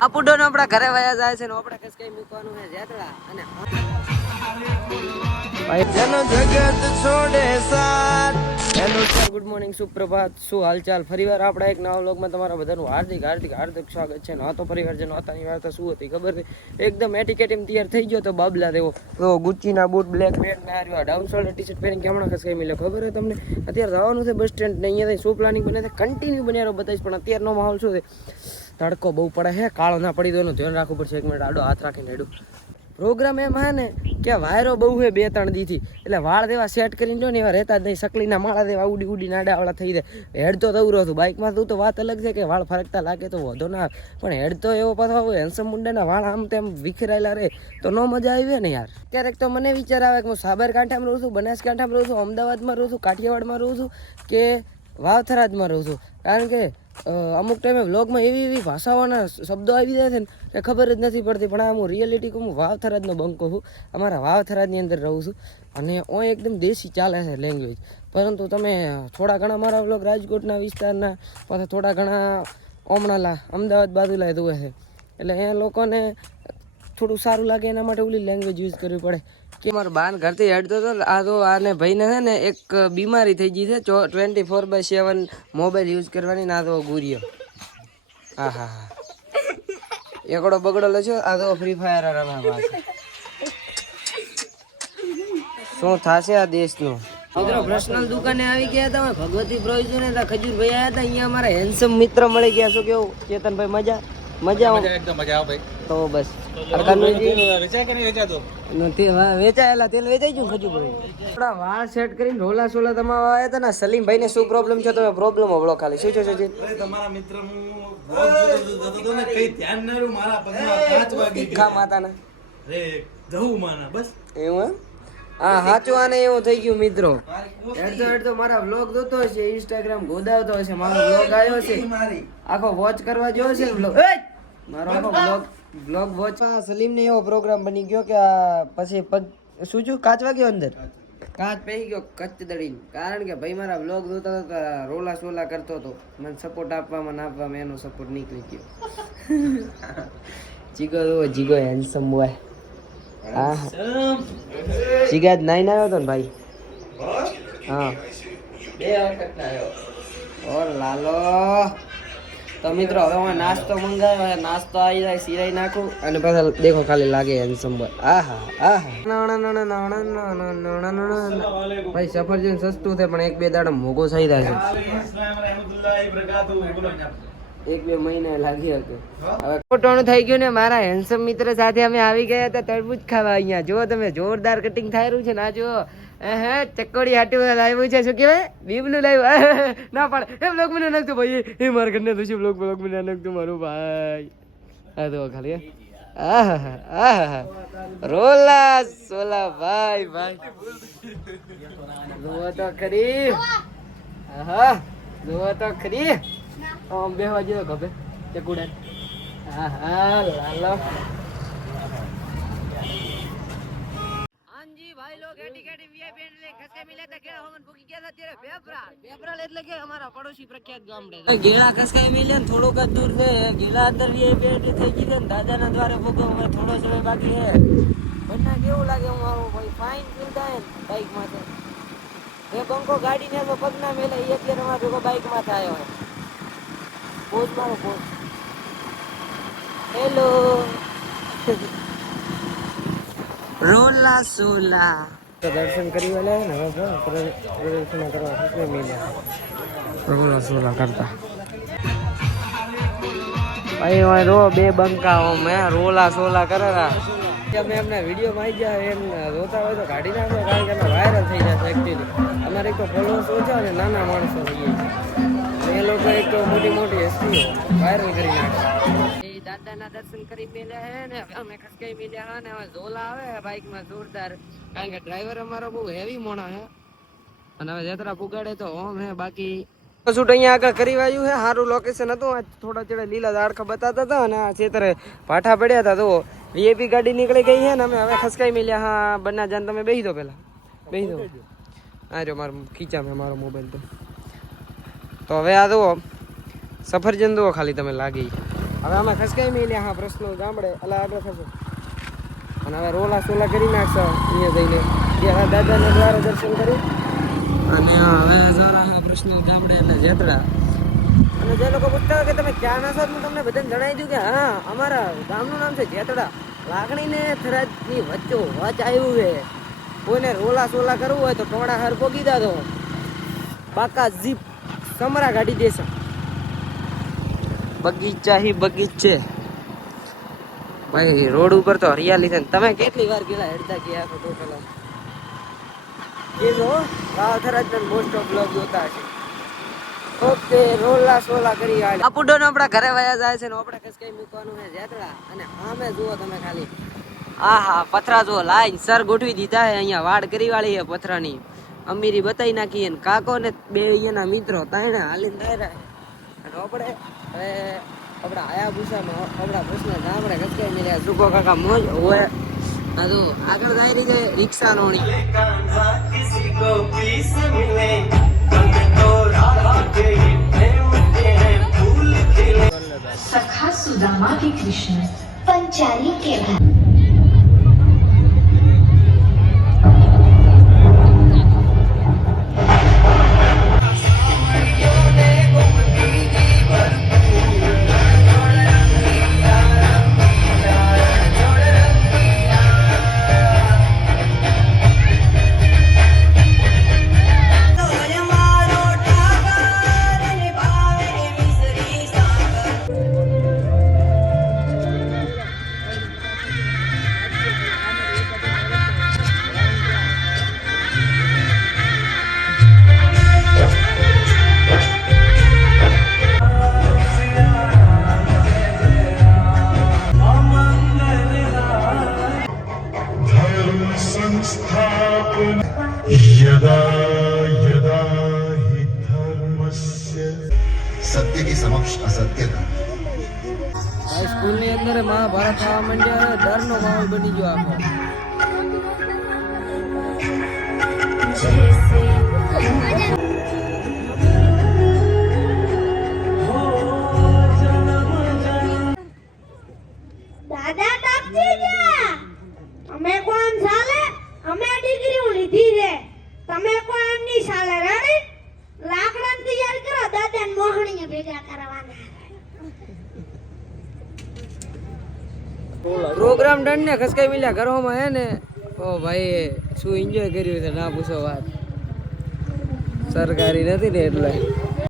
અપુડો નો આપણા ઘરે વયા જાય છે ને આપણે કઈ કઈ મૂકવાનું છે જેતડા અને જેનો જગત છોડે સાથ હેલો સર, ગુડ મોર્નિંગ, સુપ્રભાત. શું હાલચાલ? ફરીવાર આપણા એક નવા વ્લોગમાં તમારા બધાનું હાર્દિક હાર્દિક હાર્દિક સ્વાગત છે. નહોતો પરિવાર જે નહોતાની વાર્તા શું હતી ખબર છે એકદમ એટીકેટીમ તૈયાર થઈ ગયો તો બાબલા દેવો તો ગુચ્ચીના બૂટ બ્લેક પેન્ટ ને હાર્યો ડાઉન શોલ્ડર ટી શર્ટ પહેરીને કેમણા ખસકાઈ મળ્યો? ખબર છે તમને? અત્યારે જવાનું છે બસ સ્ટેન્ડ ને અહીંયા શું પ્લાનિંગ બને છે? કન્ટિન્યુ બન્યા બતાવીશ પણ અત્યારનો માહોલ શું છે? તડકો બહુ પડે છે કાળો ના પડી દો એનું ધ્યાન રાખવું પડશે. એક મિનિટ આડો હાથ રાખીને હેડું. પ્રોગ્રામ એમ હે ને કે વાયરો બહુ હે બે ત્રણ દીથી. એટલે વાળ દેવા સેટ કરીને જો ને એવા રહેતા જ નહીં. સકલીના માળા દેવા ઉડી ઉડી નાડાવાળા થઈ જાય. હેડ તો દৌરો હતું. બાઇકમાં તું તો વાત અલગ છે કે વાળ ફરકતા લાગે તો વધો ના. પણ હેડ તો એવો પાછો હેન્સમ મુંડાના વાળ આમ તેમ વિખેરાયેલા રહે તો ન મજા આવી ને યાર. ક્યારેક તો મને વિચાર આવે કે હું સાબરકાંઠામાં રહું છું, બનાસકાંઠામાં રહું છું, અમદાવાદમાં રહું છું, કાઠિયાવાડમાં રહું છું કે વાવથરાજમાં રહું છું. કારણ કે અમુક ટાઈમે વ્લોગમાં એવી એવી ભાષાઓના શબ્દો આવી જાય છે ને કે ખબર જ નથી પડતી. પણ આ હું રિયાલિટી કહું હું વાવથરાજનો બંકો છું. અમારા વાવથરાજની અંદર રહું છું. અને ઓ એકદમ દેશી ચાલે છે લેંગ્વેજ પરંતુ તમે થોડા ઘણા મારા વ્લોગ રાજકોટના વિસ્તારના, પાછા થોડા ઘણા ઓમણાલા અમદાવાદ બાજુલા જોવે છે. એટલે એ લોકોને થોડું સારું લાગે એના માટે ઓલી લેંગ્વેજ યુઝ કરવી પડે. કે મારો બાન ઘરથી હેડતો હતો આ તો આને ભાઈને છે ને એક બીમારી થઈ ગઈ છે twenty four by seven mobile use કરવાની ના તો ગુરિયો. હા હા હા. એકડો બગડો છો આ તો ફ્રી ફાયર રમવા શું થશે આ દેશનું? મિત્રો પર્સનલ દુકાને આવી ગયા હતા ભગવતી પ્રોવિઝન હતા ખજૂર ભાઈ આવ્યા હતા અહીંયા અમારા હેન્ડસમ મિત્ર મળી ગયા. છો કેવું? ચેતનભાઈ મજા? મજા? એકદમ મજા આવે તો બસ. નથી. વેચાયેલા તેલ વેચાઈ ગયું ખજું થોડા વાળ સેટ કરીને રોલા સોલા તમારા આવ્યા હતા ને સલીમભાઈ ને શું પ્રોબ્લેમ છે? તમે પ્રોબ્લેમ હવળો ખાલી. શું છે સચિન? અરે તમારા મિત્ર હું એવું હા સાચું આને એવું થઈ ગયું મિત્રો. હેડતો હેડતો મારા વ્લોગ જોતો હશે ઇન્સ્ટાગ્રામ ગોદાવતો હશે મારો વ્લોગ આવ્યો છે. આખો વોચ કરવા જેવો છે વ્લોગ મારો આખો વ્લોગ વ્લોગ વોચ સલીમ ને એવો પ્રોગ્રામ બની ગયો કે પછી પગ શું છું કાચ વાગ્યો અંદર? કાચ પહેરી ગયો કચ્ચ દડીને. કારણ કે ભાઈ મારા બ્લોગ જોતા હતા રોલા સોલા કરતો હતો. મને સપોર્ટ આપવામાં ના આપવામાં એનો સપોર્ટ નીકળી ગયો. જીગો જુઓ જીગો હેન્સમ બોય હા. જીગાત નાઈને આવ્યો હતો ને ભાઈ? હા. બે વખત આવ્યો. ઓ લાલો. તો મિત્રો, હવે હું નાસ્તો મંગાવ્યો નાસ્તો આવી જાય સિરાઈ નાખું. અને પાછા દેખો ખાલી લાગે હેન્ડસમ બોય આહા ભાઈ સફરજન સસ્તું છે, પણ એક બે દાડા મોગો થઈ જાય છે. એક બે મહિના લાગી હતો હવે ખોટોણું થઈ ગયું ને, મારા હેન્સમ મિત્ર સાથે અમે આવી ગયા હતા, તરબૂચ ખાવા અહીંયા. જો તમે, જોરદાર કટિંગ થાય રહ્યું છે ના જો હે ચકોડી હાટી લાવ્યું છે, શું કહેવાય? બીબનું લાવ્યું. ના પાડે. એ બ્લોગ મને નાખતું ભાઈ. એ મારા ઘરને તો બ્લોગ બ્લોગ મને નાખતું મારું ભાઈ? આ તો ખાલી રોલા, સોલા, ભાઈ ભાઈ. જુઓ તો ખરી. હા જુઓ તો ખરી. આમ બેહવા જેવો ખભે ચકુડા. કુડા હા હા લાલો. ગીળા ખસકાઈ મિલ્યા ને થોડુંક જ દૂર છે. ગીળા અંદર વીઆઈપી એટી થઈ ગઈ છે ને દાદાના દ્વારે ભોગવ અમે થોડો સમય બાકી છે. બંને કેવું લાગે હું આવું ભાઈ ફાઇન ફીલ થાય ને બાઇકમાં એ બંકો ગાડી ને તો પગ ના મેલે એ અત્યારે અમારા ભેગો બાઇકમાં થાય હોય. પોઝ મારો પોઝ. હેલો રોલા સોલા. તો દર્શન કરી વાલે ને હવે જો કરવા મિલ્યા રોલા સોલા કરતા. અહીં ભાઈ રો બે બંકા મેં રોલા સોલા કરેલા અમે એમને વીડિયો માં આવી જાય એમ જોતા હોય તો કાઢી નાખો કારણ કે વાયરલ થઈ જશે એકચ્યુઅલી અમારે એક તો ફોલોઅર્સ ઓછા અને નાના માણસો એ. લોકો એક તો મોટી મોટી હસ્તીઓ વાયરલ કરી નાખે. એ દર્શન કરી મેલ્યા હે ને અમે ખસકાઈ મેલ્યા હે ને, હવે ઝોલા આવે બાઇકમાં જોરદાર. કારણ કે ડ્રાઈવર અમારો બહુ હેવી મોણા હે. અને હવે જતરા પુગાડે તો ઓમ હે, બાકી શૂટ અહીંયા આગળ કરી વાયું છે સારું લોકેશન હતું. આ થોડા ચડે લીલા ઝાડખા બતાતા હતા અને આ છેતરે પાઠા પડ્યા હતા. તો વીએપી ગાડી નીકળી ગઈ છે ને, અમે હવે ખસકાઈ મેલ્યા. હા, બન્ના જાન તમે બેહી દો પેલા બેસી દો. આ જો મારો ખીચા મેં મારો મોબાઈલ તો. તો હવે આ જુઓ, સફરજન જુઓ ખાલી તમે લાગી. હવે આમાં ખસકાઈ મેલ્યા હા, પ્રશ્નો ગામડે એટલે આગળ ખસો અને હવે રોલા સોલા કરી નાખશે અહીંયા જઈને. ત્યાં દાદાને દ્વારા દર્શન કરી. અને હવે જરા હા, પ્રશ્ન ગામડે એટલે જેતડા. અને જે લોકો પૂછતા હોય કે તમે ક્યાં ના છો હું તમને બધાને જણાવી દઉં કે હા, અમારા ગામનું નામ છે જેતડા. લાગણી ને થરાદની વચ્ચો વચ આવ્યું છે. કોઈને રોલા સોલા કરવું હોય તો ટોળા હાર પોગી દાદો બાકા જીપ સમરા ગાડી દેશે. બગીચા હી બગીચે. ભાઈ, રોડ ઉપર તો હરિયાળી છે તમે કેટલી વાર ગયેલા હેડતા ગયા છો ટોટલ એ જો ગાવ મોસ્ટ ઓફ બ્લોગ જોતા છે ઓકે, રોલા સોલા કરી વાળે આપુડો ને આપણા ઘરે વયા જાય છે ને આપણે કઈ મૂકવાનું છે જેતડા અને આમે જુઓ તમે ખાલી. આહા, પથરા જો લાઈન સર ગોઠવી દીધા છે અહીંયા, વાડ કરી વાળી છે પથરાની. અમીરી બતાવી નાખી અને કાકો ને બે અહીંયાના મિત્રો તાણે હાલીને દાયરા અને આપણે હવે આપણા આયાભૂષામાં આપણા ભૂષના ગામડે કચકાઈ મેળ્યા સુકો કાકા મોજ હોય. હા આગળ જાય રહી છે રિક્ષા નોણી. સખા સુદામા કે કૃષ્ણ? પંચાલી કે સત્ય કે સમક્ષ અસત્યતા સ્કૂલની અંદર મહાભારત થવા માંડ્યા ડરનો માહોલ બની ગયો આખો. જય પ્રોગ્રામ ડન ને, ખસકાઈ મિલ્યા કરવામાં હે ને? ઓ ભાઈ શું એન્જોય કર્યું છે? ના પૂછો વાત. સરકારી નથી ને એટલે.